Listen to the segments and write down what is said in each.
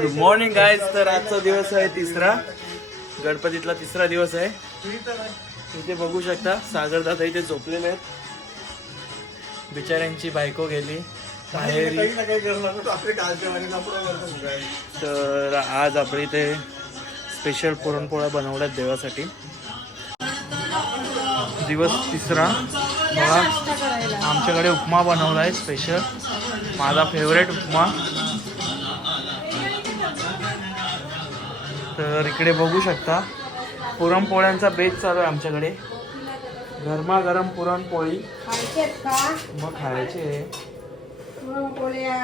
Good morning guys तर आजचा दिवस आहे तिसरा. गणपतीतला तिसरा दिवस आहे. इथे बघू शकता सागर दादा इथे झोपलेले आहेत. बिचाऱ्यांची बायको गेली. तर आज आपण इथे स्पेशल पुरणपोळ्या बनवल्यात देवासाठी. दिवस तिसरा. मला आमच्याकडे उपमा बनवला आहे स्पेशल माझा फेवरेट उपमा. तर इकडे बघू शकता पुरणपोळ्यांचा बेत चालू आहे आमच्याकडे. गरमागरम पुरणपोळी. मग खायचे. पुरणपोळ्या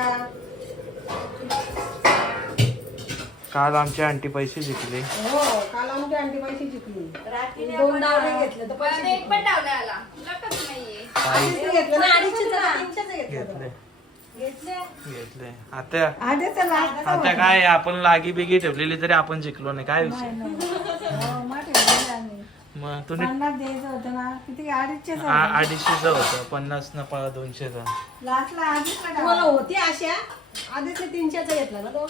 काल आमच्या आंटी पैसे जिंकले. हो काल आमची आंटी पैसे जिंकली. दोन डावले घेतले तर पैसे ना घेतले. घेतले? आता आता काय आपण लागी बिगी ठेवलेली तरी आपण जिंकलो नाही. काय विषय? मग तुम्ही होतं ना. किती अडीचशेच आ- अडीचशेचं होतं. पन्नास न पा दोनशेचं. लास्टला आधीच तुम्हाला होती अशा आधीच तीनशेचा घेतला ना तो?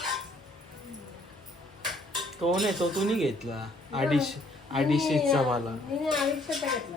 तो नाही तो तुम्ही घेतला. अडीचशे अडीचशेचा वाला. मी अडीचशेचा घेतला.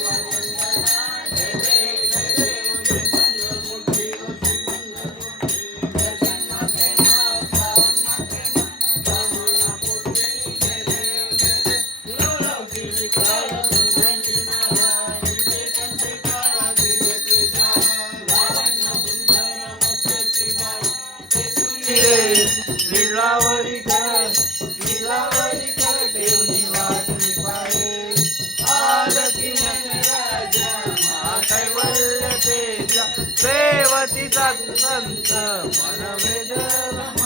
సంత మనమే జలం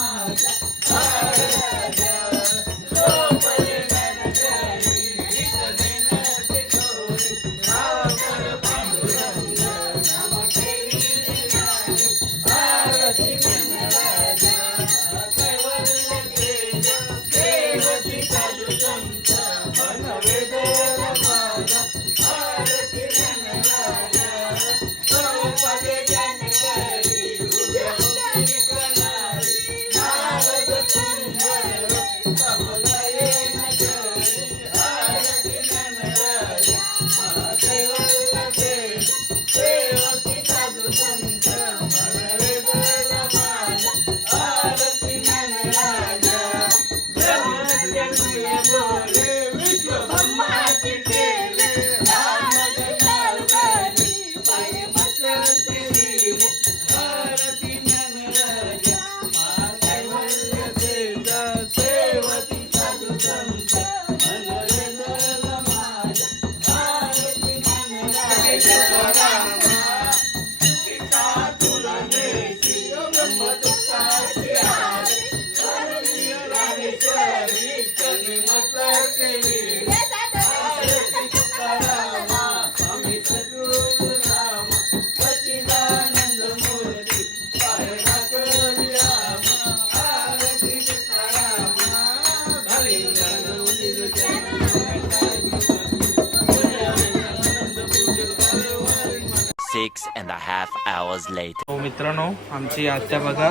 a half hours later. हो मित्रांनो आमची आत्या बघा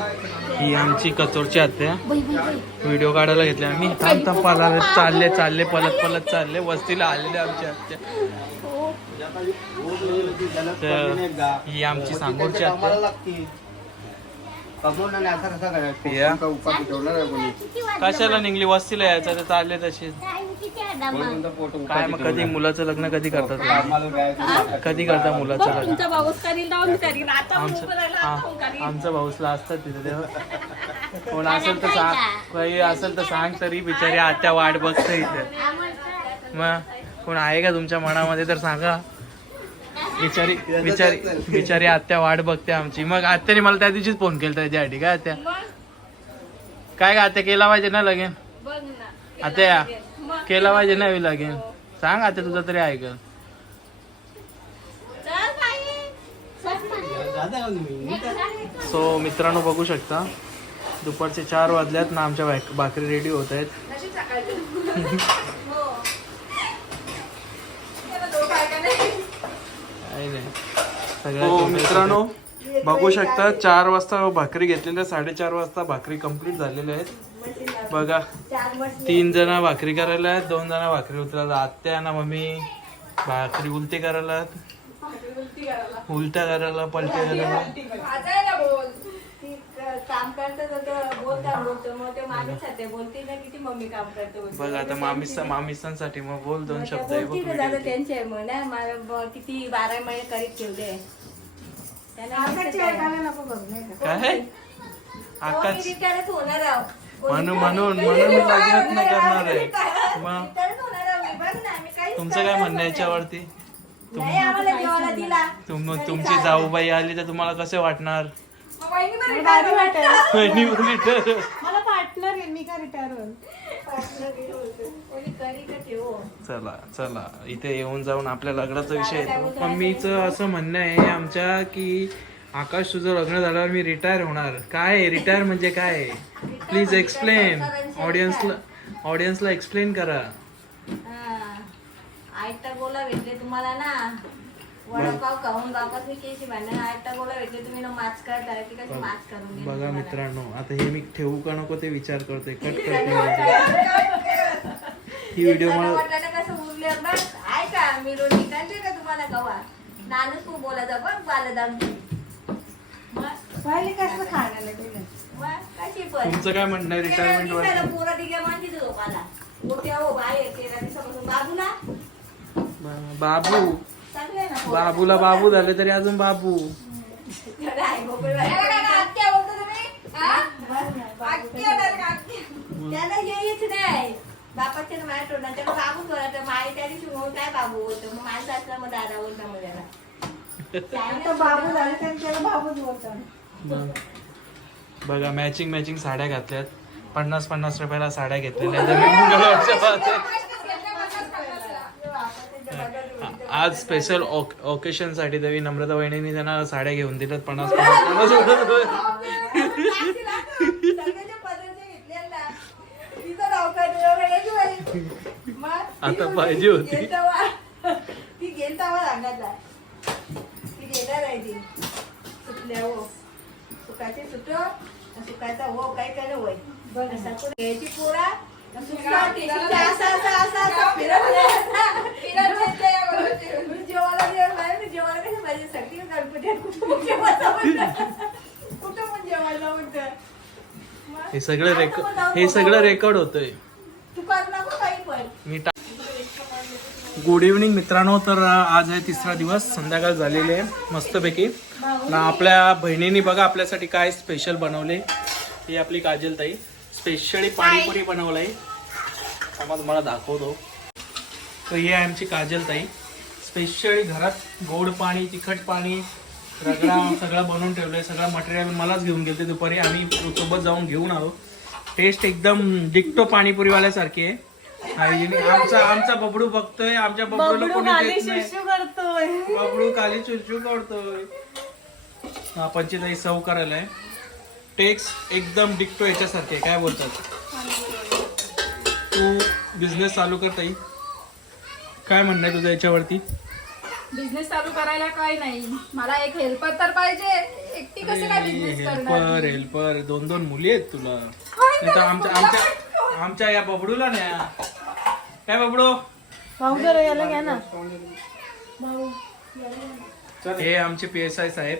ही आमची कचोरची आत्या. व्हिडिओ काढायला घेतले आम्ही थांब थांब पळाले चालले चालले पलत पलत चालले वस्तीला आलेले आमची आत्या. तर ही आमची सांगोरची आत्या. कशाला निघली? वस्तीला यायचं तर चालले तशीच. काय मग कधी मुलाचं लग्न कधी करतात? कधी करता मुलाचं लग्न? आमचं हा, आमचं भाऊसला असतात तिथे तेव्हा. कोण असेल तर सांग. काही असेल तर सांग तरी बिचारी आत्या वाट बघते इथे. मग कोण आहे का तुमच्या मनामध्ये तर सांगा. बिचारी बिचारी बिचारी आत्या वाट बघते आमची. मग आत्याने मला त्या दिवशीच फोन केला त्याच्यासाठी काय आत्या? काय का आत्या केला पाहिजे ना लगेन? बघ ना आत्या केला पाहिजे ना लगेन. सांग आत्या तुझं तरी ऐकल सो मित्रांनो बघू शकता दुपारचे चार वाजल्यात ना आमच्या भाक- भाकरी रेडी होत आहेत. काही नाही. सगळ्या हो मित्रांनो बघू शकता चार वाजता भाकरी घेतलेल्या साडेचार वाजता भाकरी कंप्लीट झालेल्या आहेत. बघा तीन जण भाकरी करायला आहेत दोन जण भाकरी उतरायला आत्या ना मम्मी भाकरी उलटी करायला आहेत. उलट्या करायला पलट्या करायला काम करतात तर बोलता बोलतो मग ते मामी साथे बोलते ना किती मम्मी काम करते बोलते. बघा आता मामिसा मामिसांसाठी मग बोल दोन शब्द. त्यांचे मग ना किती बारा महिने करीत ठेवले काय आकाश रिटायरच होणार आहो. म्हणून म्हणून म्हणून मी लग्नच नाही करणार आहे. मग रिटायरच होणार आहो मी. बघ ना, मी काहीच तुमचं काय म्हणणं. याच्यावरती? तुम तुमची जाऊबाई आली तर तुम्हाला कसे वाटणार. बहिणी बोलली तर मला पार्टनर आहे मी का रिटायर चला चला. इथे येऊन जाऊन आपल्या लग्नाचा विषय येतो मम्मीचं असं म्हणणं आहे आमच्या की आकाश तुझं लग्न झाल्यावर मी रिटायर होणार. काय? रिटायर म्हणजे काय? प्लीज एक्सप्लेन ऑडियन्सला ऑडियन्सला एक्सप्लेन करा. आयता गोला भेटले तुम्हाला ना. वडापाव खाऊन बापास मी केशी भांडण आयता गोला भेटले तुम्ही ना माच करता ती कशी माच करून देईल बघा? मित्रांनो आता हे मी ठेवू का नको ते विचार करते. कट करते ही व्हिडिओ मला कसं उरले बस. आहे का मी रोटी काढते का तुम्हाला कवा? नानच खूप बोलायचा बघ बालदाम. पहिले कसं खाण्याला कशी पण तुमचं काय म्हणणं आहे? रिटायरमेंट वर पोरं दिघ्या मानती झोपाला मोठ्या हो बाहेर तेरा दिवसापासून बाबूला बाबू. चांगले ना पोरं. बाबूला बाबू झाले तरी अजून बाबू. खरं आहे, मोकळी बाई. याला काय आत्या बोलतो तुम्ही? हा? बस ना, बाबू आत्या. आत्या. त्याला नाही. बापाच्या तर माझ्या तोंडात त्याला बाबूच बोलत माई त्या दिवशी म्हणून काय बाबू बोलतो मग माझा असला मग दादा बोलता मग त्याला बाबू झाला त्याला बाबूच बोलतो बघा मॅचिंग मॅचिंग साड्या घातल्यात. पन्नास पन्नास रुपयाला साड्या घेतलेल्या पाहते. आज स्पेशल ओकेशनसाठी तरी नम्रता वहिनीने त्यांना साड्या घेऊन दिल्यात. पन्नास पन्नास पन्नास ती आता पाहिजे होती. ती हो सुटो सुकायचा हो काय काय होय घ्यायची पोळा जेवायला जेवण नाही, मी जेवायला कसं पाहिजे? सगळी गणपती आहेत, कुठं पण जेवायला म्हणतं. कुठं पण जेवायला म्हणतं. मग हे सगळं रेकॉर्ड हे सगळं. रेकॉर्ड होतंय. तू कर नको काही पण? मी गुड इव्हनिंग मित्रांनो. तर आज आहे तिसरा दिवस. संध्याकाळ झालेली आहे मस्तपैकी. ना आपल्या बहिणीने बघा आपल्यासाठी काय स्पेशल बनवले. ही आपली काजल ताई. स्पेशली पाणीपुरी बनवलंय. आम्हाला मला दाखवतो. तर ही आहे आमची काजल ताई. स्पेशली घरात गोड पाणी तिखट पाणी रगडा सगळं बनवून ठेवलंय. सगळं मटेरियल मलाच घेऊन गेले दुपारी. आम्ही सोबत जाऊन घेऊन आलो. टेस्ट एकदम डिक्टो पाणीपुरीवाल्यासारखी आहे. आणि आमचा आमचा बबडू बघतोय आमच्या बबडूला कोणी देत नाही. बबडू खाली चुरचू करतोय. हा पंचेताई सव करायला आहे. टेक्स्ट एकदम डिक्टो याच्यासारखे काय बोलतात? तू बिझनेस चालू कर ताई. काय म्हणणं आहे तुझं याच्यावरती? बिझनेस चालू करायला काय नाही. मला एक हेल्पर तर पाहिजे. एकटी कसं काय बिझनेस करणार हेल्पर हेल्पर दोन दोन मुली आहेत तुला. नाही तर आमच्या आमच्या आमच्या या बबडूला न्या. काय बबडू? हे आमचे पी एस आय साहेब.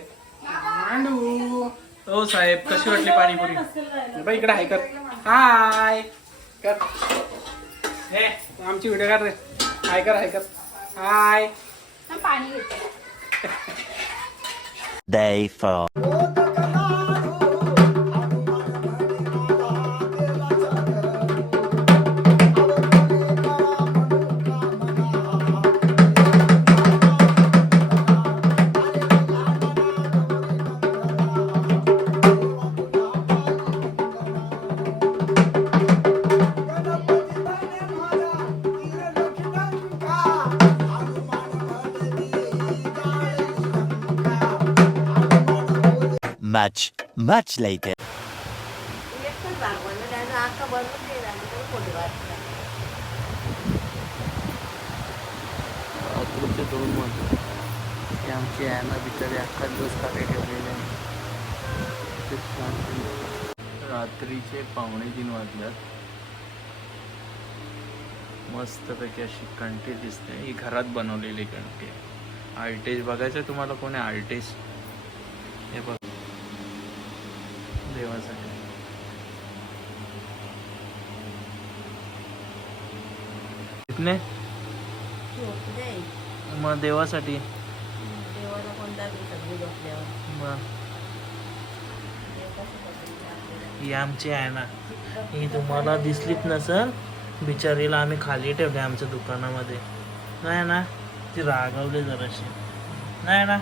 हो साहेब कशी वाटली पाणीपुरी? बाई इकडे हाय कर. हाय. कर. हे. आमची व्हिडिओ कर रे. हाय कर हाय कर. हाय. पाणी घेते. Day Much, much later. ते आमची बिचारी अख्खा दिवस खाली ठेवलेले आहे रात्रीचे पावणे तीन वाजल्यात. मस्तपैकी अशी कंटी दिसते. ही घरात बनवलेली कंटी. आहे आर्टिस्ट बघायचं आहे तुम्हाला कोणी आर्टिस्ट? हे बघ. देवासाठी कितने मग देवासाठी? देवाला कोणता सगळी झोपल्यावर. ही आमची आहे ना. ही तुम्हाला दिसलीच नसल. बिचारीला आम्ही खाली ठेवले आमच्या दुकानामध्ये. नाही ना? ती रागवली जराशी. नाही ना?